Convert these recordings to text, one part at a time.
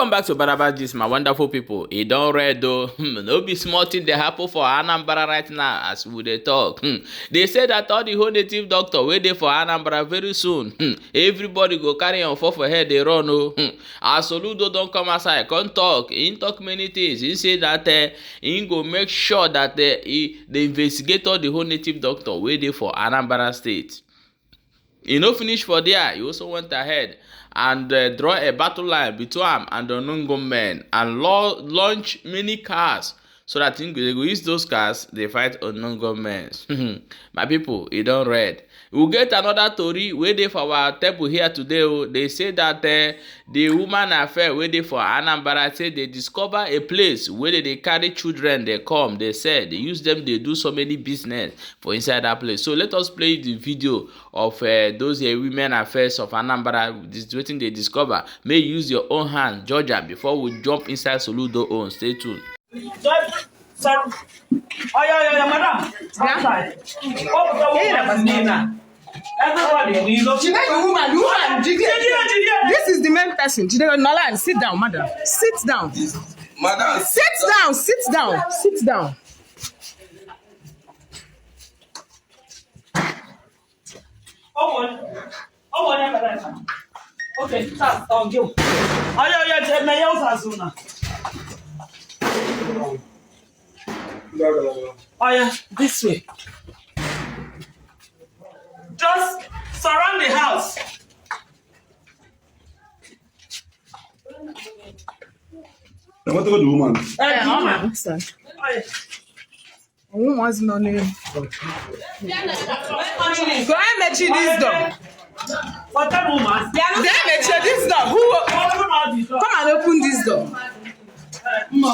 Welcome back to Barabagis, my wonderful people. It don't read though. No be small thing they happen for Anambra right now as we dey talk. They say that all the whole native doctor wait there for Anambra very soon. Everybody go carry on for head they run. As Soludo don't come outside, come talk. He talk many things. He say that he go make sure that they investigate all the whole native doctor wait there for Anambra state. He no finish for there. He also went ahead and draw a battle line between him and the Nungo men and launch many cars so that they go use those cars they fight Nungo men. My people, it don't read. We'll get another story where they for our table here today. They say that the woman affair where they for Anambra say they discover a place where they carry children. They come, they say they use them. They do so many business for inside that place. So let us play the video of those women affairs of Anambra. This is what they discover. May you use your own hand, Georgia, before we jump inside Soludo own. Stay tuned. Sorry. Oh yeah, madam. Outside. Everybody, you look. Woman. This is the main person. Nolan, sit down, madam. Sit down. Madam. Sit down. Okay, start on you. Oh yeah, take my house as soon. Oh yeah, this way. Just surround the house. What about the woman? Woman. Woman's no name. Go and make this door. What that woman? This door. Who? Come and open this door. Come.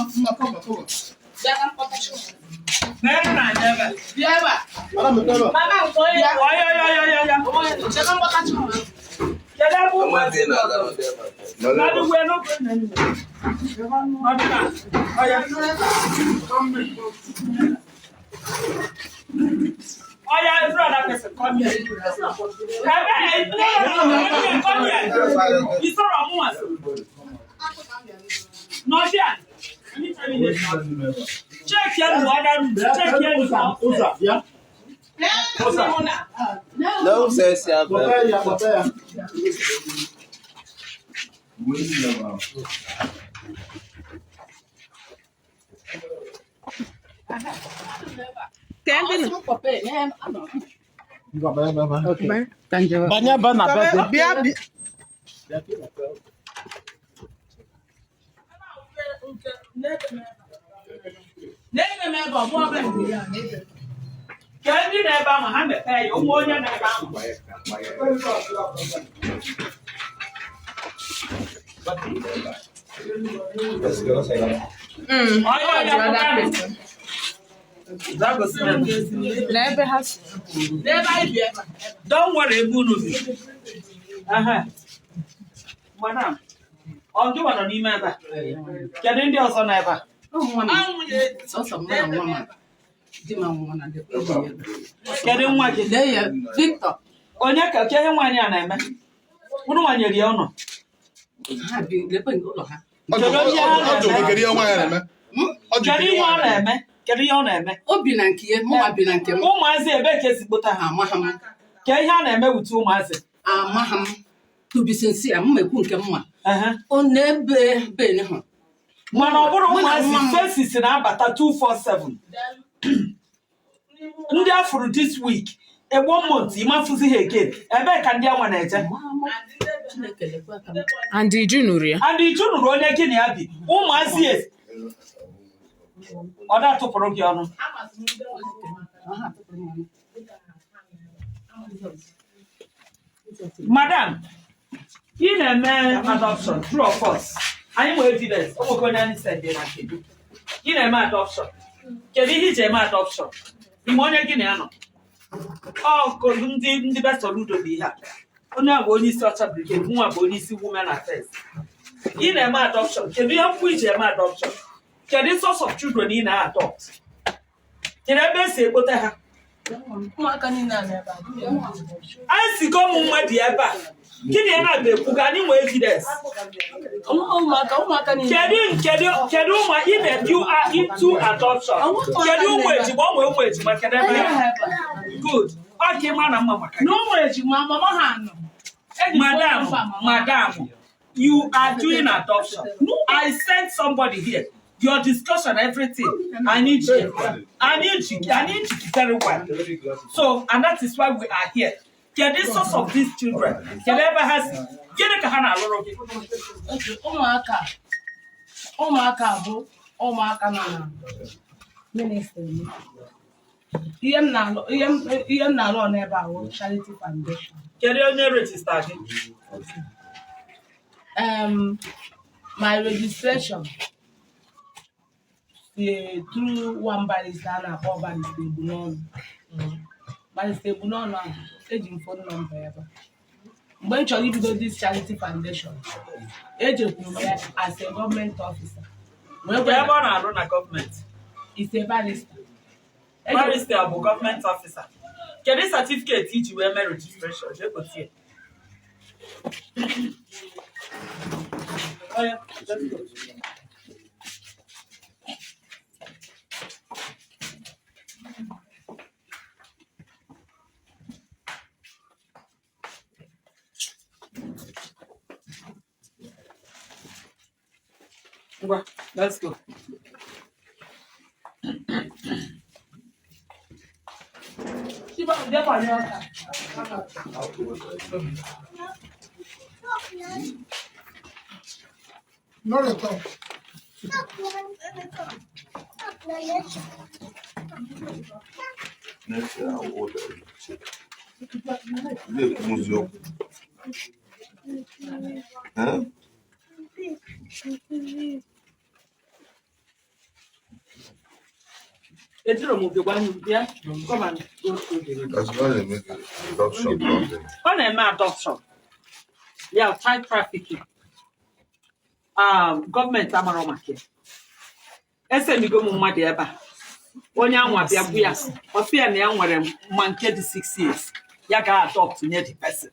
Oh yeah, brother, person, come here. Come here. You saw a woman. Not yet. Check here, madam. Check here, yeah. No, says yeah. Candy never hand the pay. You want your never. Let's go say that was Never has. Don't worry, Bunu. Madam, I'll do one on email. Can India also never? Getting what you say, Victor. On your catcher, one year, name. What one year, the honor? Carry on, Obinankie, more Binanke. Oh, my say, Beck's Butaha, Maham. Carry on, with 2 months. Maham. To be sincere, my Punkamma. On never Ben. One of my first is in Abata 247. Therefore, this week, a 1 month, you must see again. I bet can dear one. And the Junuria. And the children run again, Abby. Oh, my yes. Or that to Porogiano. Madam, in a man adoption, true or false? I am evidence. Oh, go and said they like it. In a man adoption. Can he hit a man adoption? In one again, oh, couldn't the best Soludo be here. Only a bony such a brigade, who are bony woman affairs. In a man adoption, can we have which a man adoption? Can this source of children in our adopt? Can I best say what I have? I see come on the eba. Kini na be kugani mo evidence. Kedu ma if you are into adoption. Kedu wait makadebe. Good. Okay mama. No wait mama hanu. Madam, you are doing adoption. I sent somebody here. Your discussion, everything. I need you very well. So, and that is why we are here. Get the source of these children. Can ever has get a kahana already. Omaka Minister. Iam na law never Charity Foundation. Can you register? My registration through one barrister and four barrister Bunon. Barrister Bunon aging phone number. When you do this Charity Foundation, agent as a government officer. Whenever I run a government, it's a barrister. Barrister a government officer. Can this certificate teach you where my registration? Je peux dire. Oh yeah, let's go. Well, let's go. No le toco. Museu. Hã? That's why they make adoption problem. When I make adoption, yeah, child trafficking. Government amaromake. Ese mi go mu mma de eba. Onye anwa bia bu ya. Ofi ya na ya nwere manke di 6 years. Ya ga adopt near the person.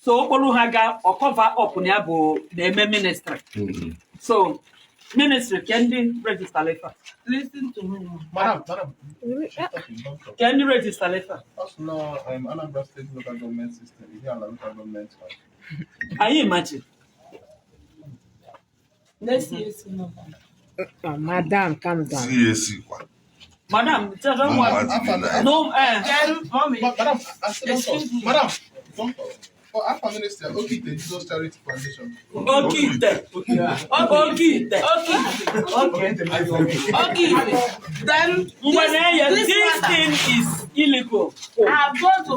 So okolu ha ga cover up na bo na eme ministry. So ministry can they register later? Listen to me. Madam. Can you register later? That's not Anambra State local government system. Is here local government? Can you imagine? Let's see. Madam, calm down. CAC. Madam, tell them what. No, Mommy. Madam, Madam, for our minister, okay, the Jesus Charity Foundation. Okay. Then this thing is illegal. I've gone to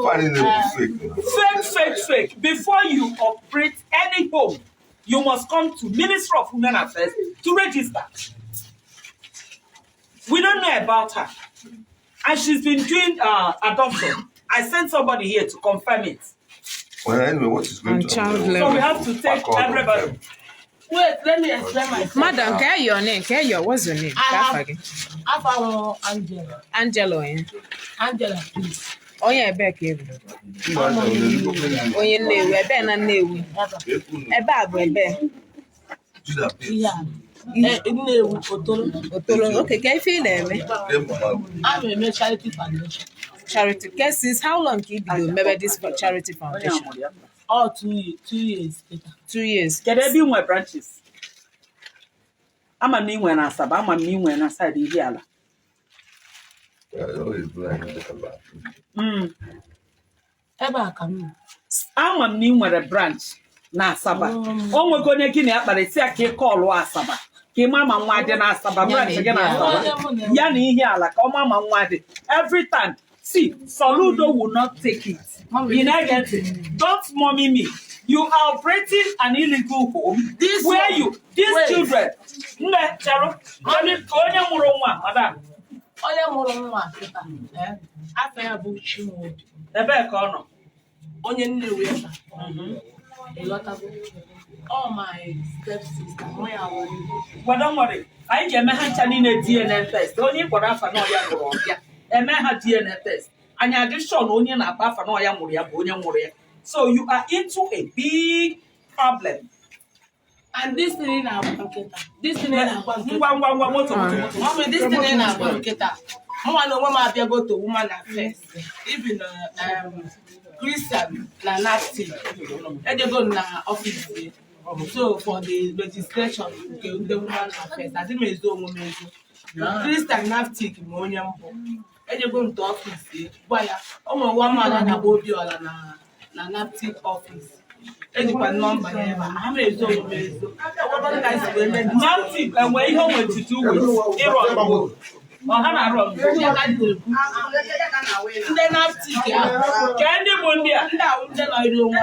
Fake. Before you operate any home, you must come to Ministry of Women Affairs to register. We don't know about her. And she's been doing adoption. I sent somebody here to confirm it. Well, anyway, what is going to happen? So we have to take everybody. Wait, let me explain myself. Madam, can I hear your name? What's your name? I have Angela. Angelo, yeah. Angela, please. Oh yeah, back here. Oh yeah, no, ebe na newu. Ebe abu ebe. Yeah. Otolo. Okay, can you feel them? I'm a charity foundation. Charity. Okay, since how long did you remember this charity foundation? Oh, 2 years. 2 years. Can there be more branches? I'm a new one, Asaba. I'm a new one, aside here. I'm a new one, a branch. Na Asaba. Oh, we're going to get up, but it's a key call Asaba. Mama wadi na Asaba branch again Asaba. Yani here like oh mama wadi. Every time. See, Soludo will not take it. Don't mommy me. You are operating an illegal home these children. Madam. All my stepsister, well, don't worry. I get my hand in a DNA test. Don't you for us? No, eme ha DNA test anyị adị sure na onye na-akpa afa na ọya nwụrụ ya bụ onye nwụrụ ya. So you are into a big problem. And this thing na this thing na ngwa moto. Mommy, this thing na nkịta. Mwa no mama abịa go to woman affairs. Even Christian na Nafti. Ejego na office. So for the registration nke the woman affairs, I didn't mezo omume ezo. Christian Nafti ki mo onye mbụ. Ejego nto office. Gwa ya, ụmụ nwa mmadụ na obi ọla na Nafti office. Ejikwa nọmba ya ebe a mezo omume ezo. Nafti enwe ihe o nwetụtụ uwe ịrọ ha na-arụ ndị Nafti ka ndị bụ ndị a ndị nọ iri onwe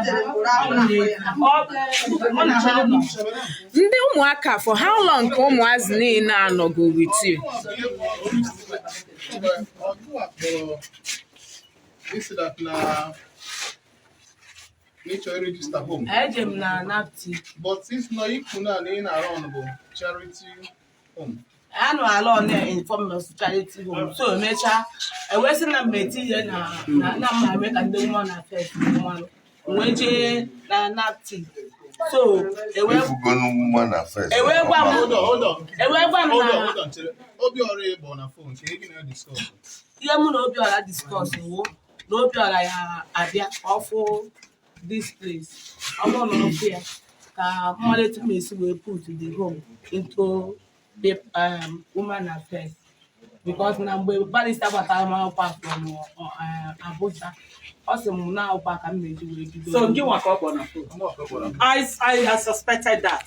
Ndị ụmụaka for how long ka ụmụazị niile anọgo with you? Nature register home. Ejem na Nafti. But since no ikwu na around charity home. Anụ ala ọ na-inform us charity home. So mecha ewesi na mmeti ihe na mma eme ka ndị nwa na first nwa wee jee na Nafti. So ewe gwa m hold on. Ewe gwa m na Obi ọrụ ebe na phone ka ị na discuss. ihe mụ na obi ọla discuss wo na obi ọla ya abịa ọfụ this place. Ọ bụrụ na ofe ya ka mmalite m esi wee put the home into the woman affairs because na mgbe barrister batara m akwụkwọ from Abuja ọ sị m na akwụkwọ ka m na-eji wee bido. so gị nwa ka ọ kpọ na phone. I have suspected that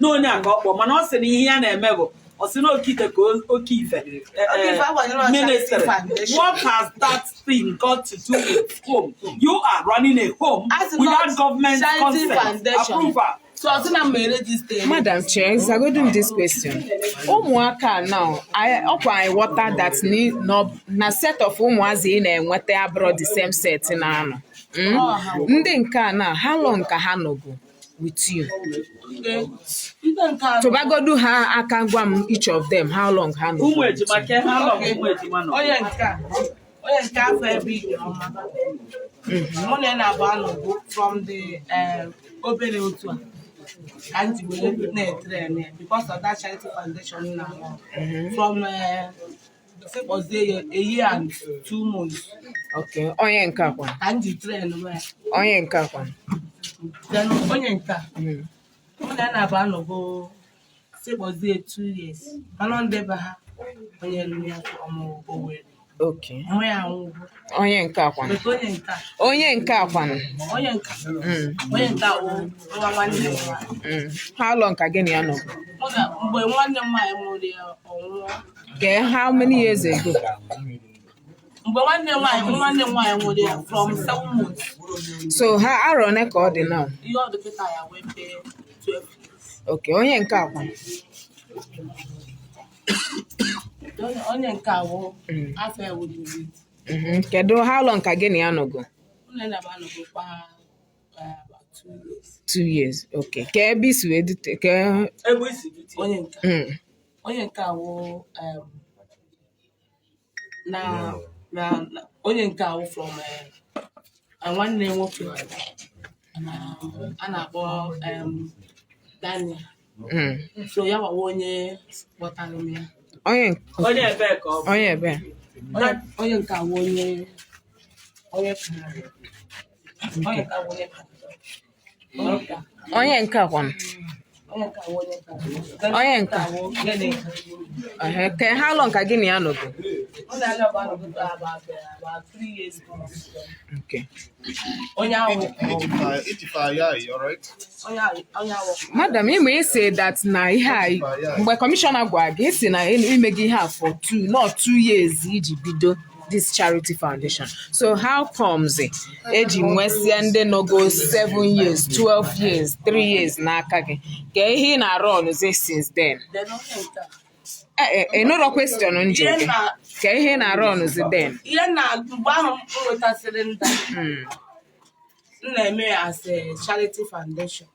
na onye a ka ọ kpọ mana ọ sị na ihe ya na-eme bụ ọ sị na okite ka oke ife ministry. What has that thing got to do with home? You are running a home without government consent approval. So I think I'm registered. Madam Chair, is I go do this question. Ụmụaka now, I water that na set of ụmụazị na-enweta abroad the same set na anọ. Ndị nke a now, how long ka ha nọgo with you? Tobago do ha aka gwa m each of them how long ha nọ. Ụmụ ejima ke how long ụmụ ejima nọ? Onye nke afọ ebe ị ọma. Mụ na-abụ anọgo from the obere otu a. And we train because of that charity foundation now. From it was a year and 2 months. Okay. Onye nke akwa. And the train where. Onye nke akwa. Then onye nke. Onye na ba no go. It was there 2 years. Anon deba ha. Onye nri ọmụ owe. Okay. Onye nke akwa. Onye nke akwa. Onye nke. Onye nke o nwanne nwa. How long ka gị na ya nọ? Mgbe nwanne m nwanyị nwụrụ ọnwụọ. Okay, how many years ago? Mgbe nwanne m nwanyị nwụrụ from 7 months. So ha arọ one ka ọ dị now? Ihe ọ dị kịta ya wee pay 12 years. Okay, onye nke akwa. Onye nke awụ afọ ewu dị. Kedu how long ka gị na ya nọgo? Onye na-aba nọgo kwa about 2 years. 2 years. Okay. Ka ebe isi wee dute ka Ebe isi dute. Onye nke awụ na onye nke awụ from nwanne nwoke a na-akpọ Daniel. So ya wa onye kpọtara m ya. Onye ebe ka ọ bụ. Onye ebe. Onye nke awụ onye Onye nke akwa. Onye nke. Okay, how long ka gị na ya nọgo? About 3 years. Okay. Madam, you may say that na ihe a mgbe commissioner gwa gị si na ime gị ihe for 2 years iji bido this charity foundation. So how comes eji nwesia ndị nogo 7 years, 12 years, 3 years n'aka gị? Ka ihe na run since then. Another question nje. Ka ihe na run then. Ihe na mgbe ahụ m wetasịrị nda. Na-eme as a charity foundation.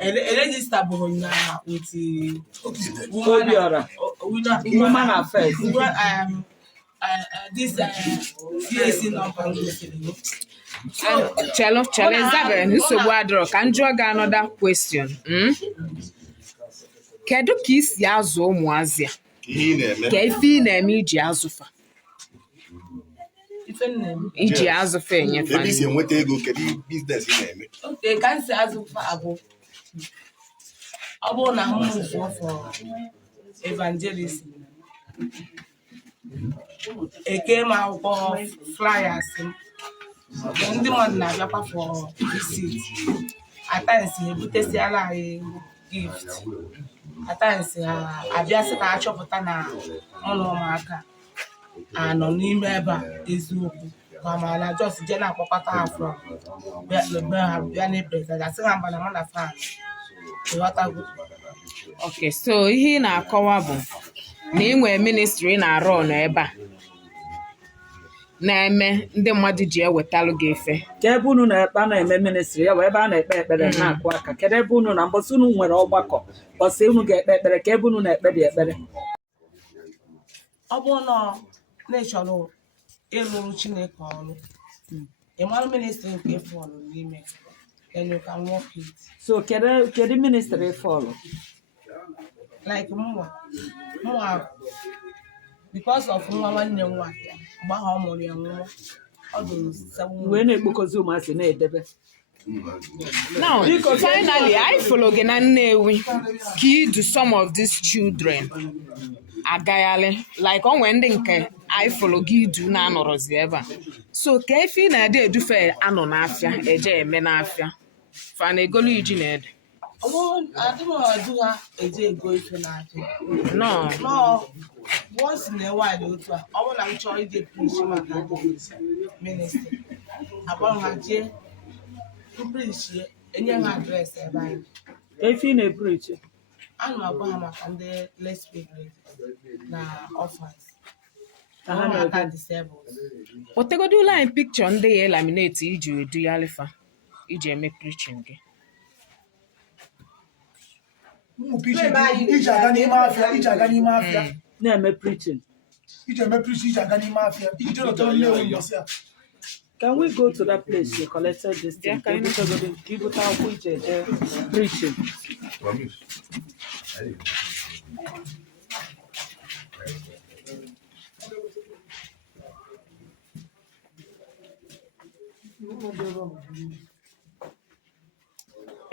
Register bụ na with woman affairs. this CAC number gosiri. Chelo Zabe nsogbu adịrọ ka njụọ gị another question. Kedu ka isi azụ ụmụazị a? Ka ife ị na-eme iji azụfa? Iji azụfa enyefa. Ebe isi enweta ego kedu business ị na-eme? Okay, ka nsi azụfa abụ. Ọ bụrụ na m zụọ for evangelism. Eke m akwụkwọ flyers m. Ndị mmadụ na-abịakwa for visit. At times ebutesiala anyị gift. At times abịa sị ka achọpụta na ụlọ ụmụaka anọ n'ime ebe a eziokwu ka mala just je na-akpọkọta ha from bịa n'Arést gasị ha mba na mụ na fan ịghọtago. Okay, so ihe ị na-akọwa bụ na ị nwee ministry na-arụ ọnụ ebe a na-eme ndị mmadụ ji ewetalụ gị efe. Ka ebe unu na-eme ministry ya wee ebe a na-ekpe ekpere na-akụ aka. Kedu ebe unu na mbọsị unu nwere ọgbakọ bọsị unu ga-ekpe ekpere ka ebe unu na-ekpe dị ekpere? Ọ bụrụ na na-echọrọ ịlụrụ Chineke ọrụ ịmarụ ministry nke fọlụ n'ime then you can work it. So kedu ministry fọlụ? Like mụnwa because of nwa nwanne m nwa ya mgbe ahụ ọ mụrụ ya nwụọ ọ dụrụ 7 Wee na-ekpokozi ụmụazị na-edebe. Now, finally, I follow gị na Nnewi ka idu some of these children agayali like onwe ndị nke I follow gị idu na-anọrọzi ebe a. So ka efe ị na-ede edufe anọ n'afịa eje eme n'afịa fa na egolu iji na-ede? adịmọdụ ha eje ego ife na-atụ No. once in a while otu a ọ bụrụ na m chọrọ ije preach maka ministry akpọrọ ha jee preach enye ha adreesị ebe anyị Efe ị na-epreach? ana m agwa ha maka ndị less privileged na orphans Ka ha maka na-ege. disabled. Otegodu line picture ndị ya laminate iji edu ya alifa iji eme preaching gị. iji aga n'ime afịa Na-eme preaching. iji eme preaching iji aga n'ime afịa iji jee lọtara Nnewi mbọsị a. Can we go to that place you collected this thing? Yeah, can you- People akwụkwọ ije eje preaching.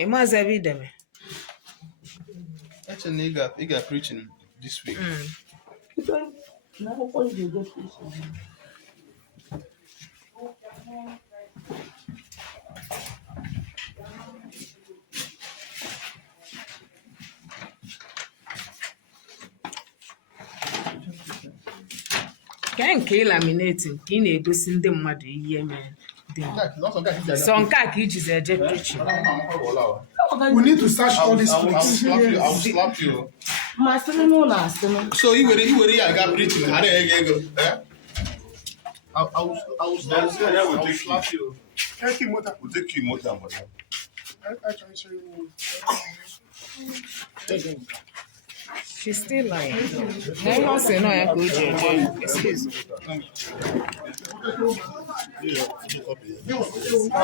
Ịmazị ebe ideme? Actually, you got preaching this week. Na akwụkwọ ije eje preaching. Ka nke ị laminate nke ị na-egosi ndị mmadụ ihe mere dị mma. So nke a ka ijizi eje preaching. We need to search all these I will places. slap you. Ma asịrị n'ụlọ asịrị. So you were here, I got preaching. How did I go? I will slap you. Take him motor. We'll take you motor, but I try to show you. She's still lying. Na ihe ọ sị nọ ya ka o ji eje. Excuse me.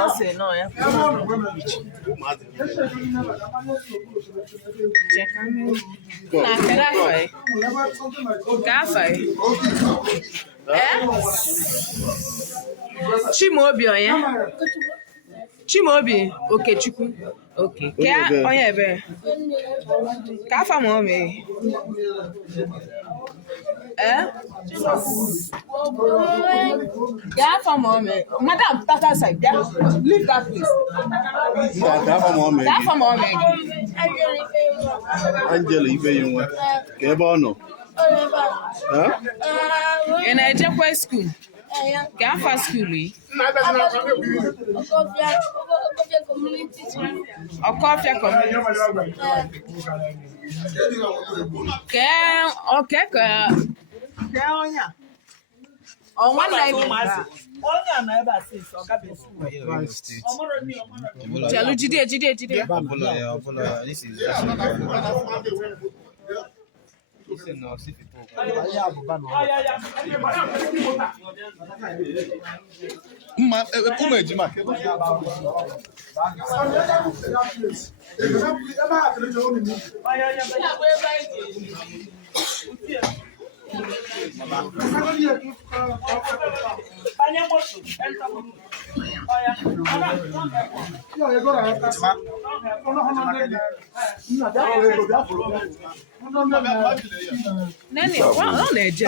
Ọ sị nọ ya ka o ji eje. Cheka mmiri. Na kedu afọ ya? Ka afọ ya? Chimaobi onye? Chimaobi Okechukwu. Okay. Ka onye ebe? Ka afọ ma o mee? Ka afọ ma o mee? Madam, that side. Leave that place. Ka afọ ma o mee? Angela ibe yi nwa ka ebe ọ nọ. Ị na-ejekwa school? Ka afọ school yi? Ọkọfịa community. Ke onye a? Ọ nwanne gị? Onye a nọ ebe a since ọ gabeghị school. Chelu jide. This is Nene, wow, on edge.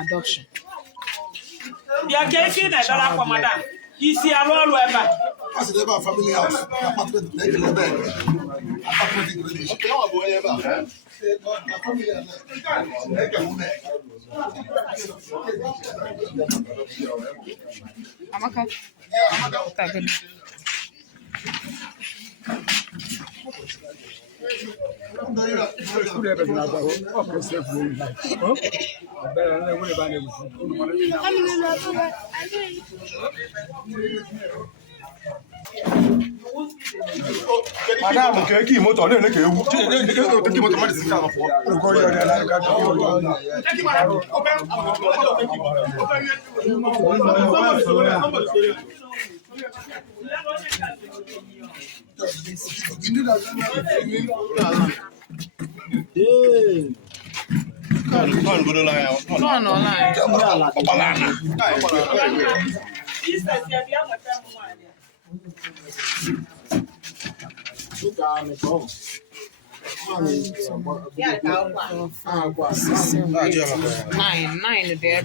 Adoption. Isi alụ ebe a. As the family house, apartment, Amaka. Madam, ke ki moto ne ke ewu. Ke moto ma di sika fo. Ko yo de la ka Nine there.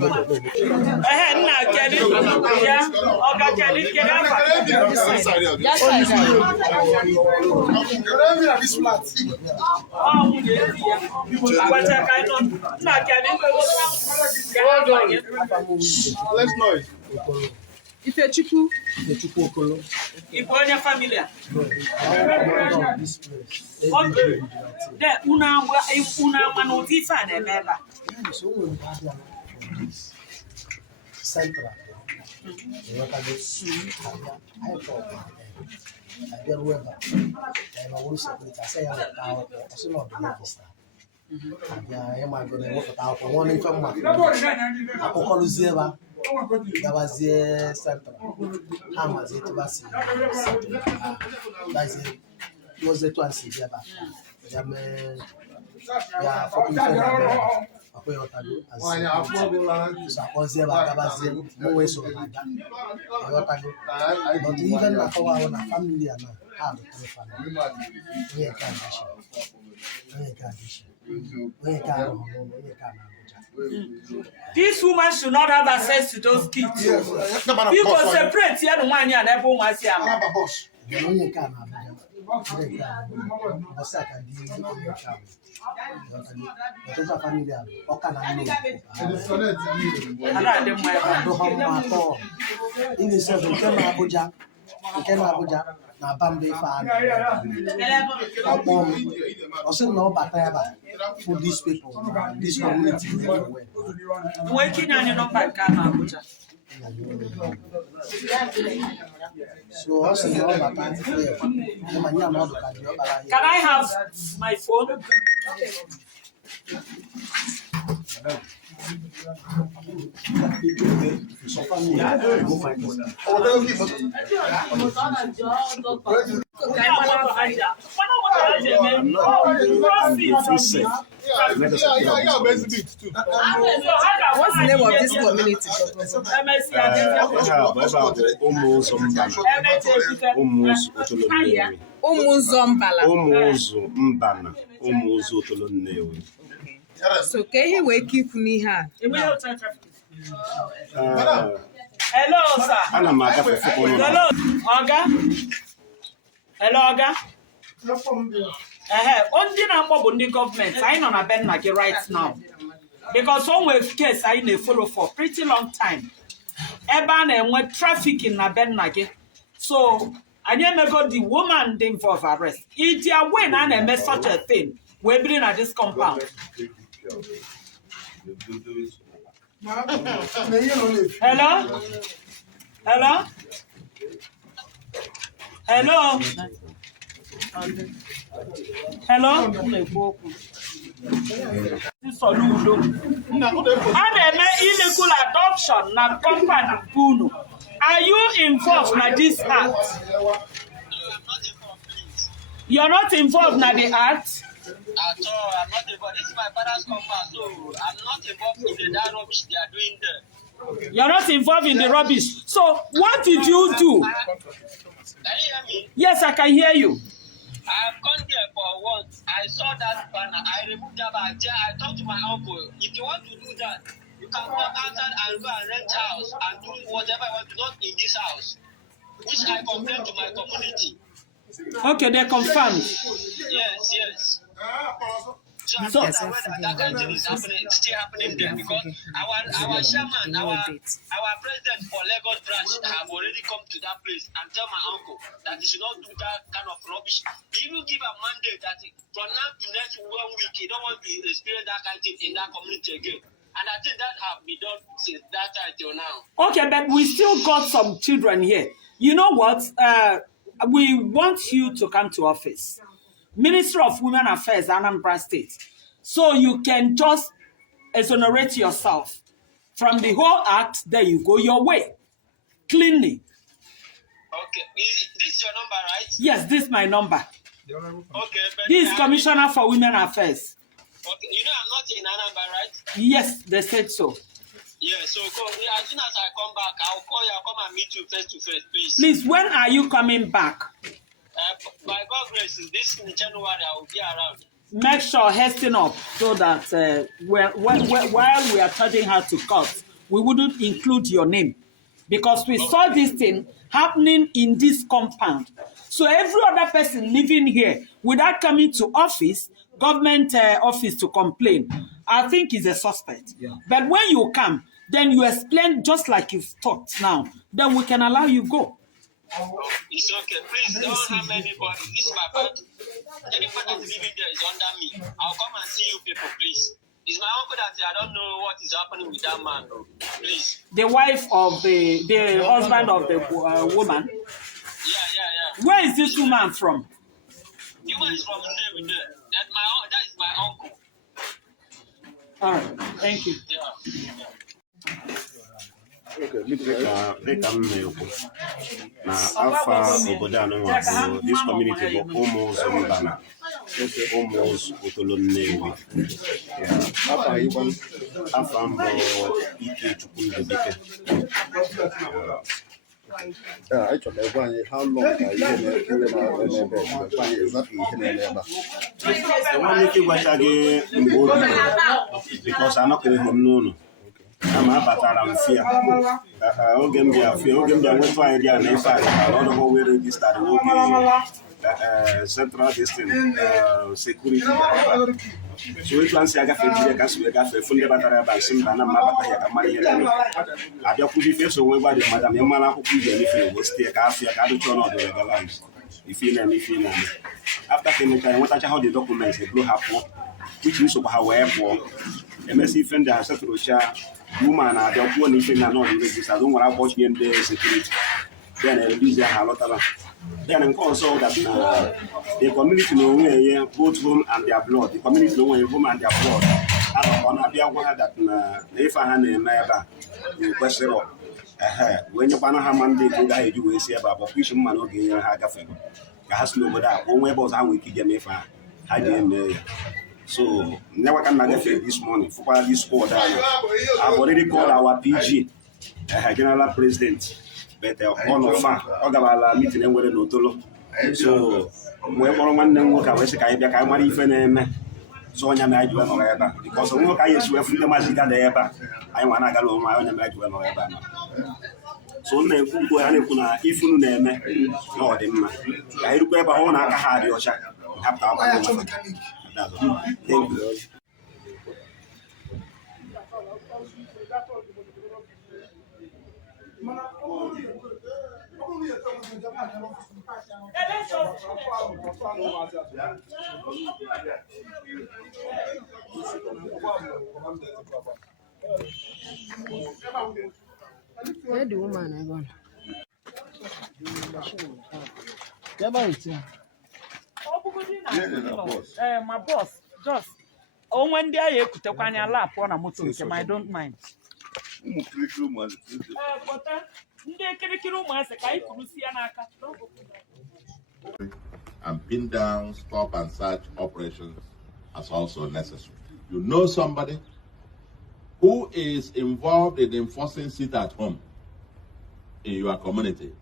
Let's know it. If you're Chiku, if you're familiar. Una manotifa ne beba. Central. This woman should not have access to those kids. People separate here and one year and everyone wants to na Bambi fan. Also, no bataba for these people, this community everywhere. Working on your number, Abuja. So, also, no bataba. Can I have my phone? What's the name of this community? So can he wake keep me here? Hello, sir. Hello, Oga. Hello, Oga. Only number of the government. I know na Ben Nagi right now. Because some case I need follow for pretty long time. Eban and when trafficking na Ben Nagi. So I never got the woman involved for arrest. It's a win and a such a thing. We're bringing at this compound. Hello? Hello? Hello? Hello? Soludo. And illegal adoption na company Puno. Are you involved in this act? You're not involved in the act? At all, I'm not involved. This is my father's compound, so I'm not involved in that rubbish they are doing there. You're not involved in the rubbish. So what did you do? Can you hear me? Yes, I can hear you. I've gone there for once. I saw that banner. I removed that banner. I talked to my uncle. If you want to do that, you can go outside and go and rent house and do whatever you want to, not in this house. Which I complained to my community. Okay, they confirmed. Yes. So I'm not aware that kind of thing is happening. It's still happening there because our chairman, our president for Lagos branch have already come to that place and tell my uncle that he should not do that kind of rubbish. He will give a mandate that from now to next 1 week, he don't want to experience that kind of thing in that community again. And I think that have been done since that time till now. Okay, but we still got some children here. You know what? We want you to come to office. Minister of Women Affairs, Anambra State. So you can just exonerate yourself from the whole act. There you go your way. Cleanly. Okay. Is this your number, right? Yes, this is my number. Okay. This is Commissioner for Women Affairs. Okay. You know I'm not in Anambra, right? Yes, they said so. Yeah, so go. As soon as I come back, I'll call you. I'll come and meet you face to face, please. Please, when are you coming back? By God's grace, this in January, I will be around. Make sure hasten up so that while we are charging her to court, we wouldn't include your name. Because we saw this thing happening in this compound. So every other person living here without coming to office, government office to complain, I think is a suspect. Yeah. But when you come, then you explain just like you've talked now, then we can allow you go. It's okay. Please don't harm anybody. This is my body. Anybody that's living there is under me. I'll come and see you people, please. It's my uncle that I don't know what is happening with that man, though. Please. The wife of the husband of the woman? Yeah. Where is this woman from? The woman is from there. That is my uncle. All right. Thank you. Yeah. Dịka m na-ekwu na afa obodo anụnwa bụ this community bụ ụmụ ụzọ mba na ụmụ ụzọ Otolo Nnewi. Afa mbụ Ikechukwu Ndụbike. I thought they wanted how long are you in the because I'm not going to know. I'm abatara m fia oge m bịa nwetụ idea na ife anyị na ọdụ were register oge central district security so etu ansị agafe jire ka si wee gafee fụ ndị batara ebe asị mba na mma abata ya ka mara ihe na abịakwuzi ife so nwe gbadị madam ịmara akwụkwọ ije n'ife na site ka afịa ka adụcha ọnọdụ legalize ife na-eme after kemịcha enwetacha how the documents eburu ha pụọ which nsogbu ha wee pụọ emesi ife ndị ha setụrụcha woman na the one if na not register don't want to watch the security then release her lotala then also that the community know both home and their blood the community know home and their blood on a bia one that if I had a member, you question when you want to have Monday to guide you, say about which man will gain a hagafen. Has no that one way about how we keep them if I had so never can I this morning for this score. I've already called our PG, General President, but on of Ogabala meeting and with no tolo. So one then work away, I might even so on your marriage because the work I used to have from the Maziga de Eba. I want to go my own marriage when I so ne go and if you name no dem I do ever own a hard your check. Thank you. Where the woman I gone? My boss, just when they are to take on your lap on a motor, I don't mind. And pin down, stop and search operations as also necessary. You know somebody who is involved in enforcing sit at home in your community,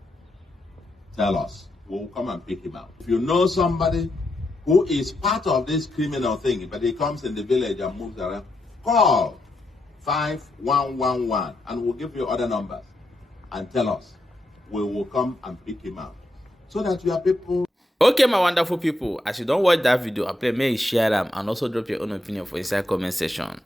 tell us. We'll come and pick him out. If you know somebody who is part of this criminal thing, but he comes in the village and moves around, call 5111 and we'll give you other numbers and tell us. We will come and pick him out so that your people. Okay, my wonderful people, as you don't watch that video, I play, may share them and also drop your own opinion for inside comment section.